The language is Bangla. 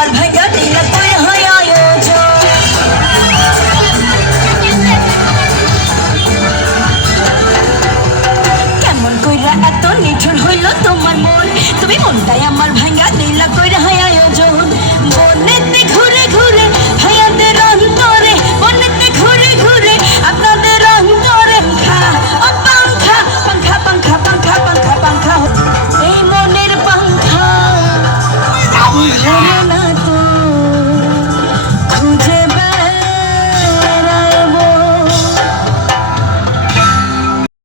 আমার ভাইগা দিলা কই হয় আয়োজন কেমন কইরা এত নিঠুর হইল তোমার মন তুমি মনটাই আমার ভাইগা দিলা কই হয় আয়োজন বনেতে ঘুরে ঘুরে ভাইয়াদের অন্তরে বনেতে ঘুরে ঘুরে আপনাদের অন্তরে পাংখা পাংখা পাংখা পাংখা পাংখা পাংখা এই মনের পাংখা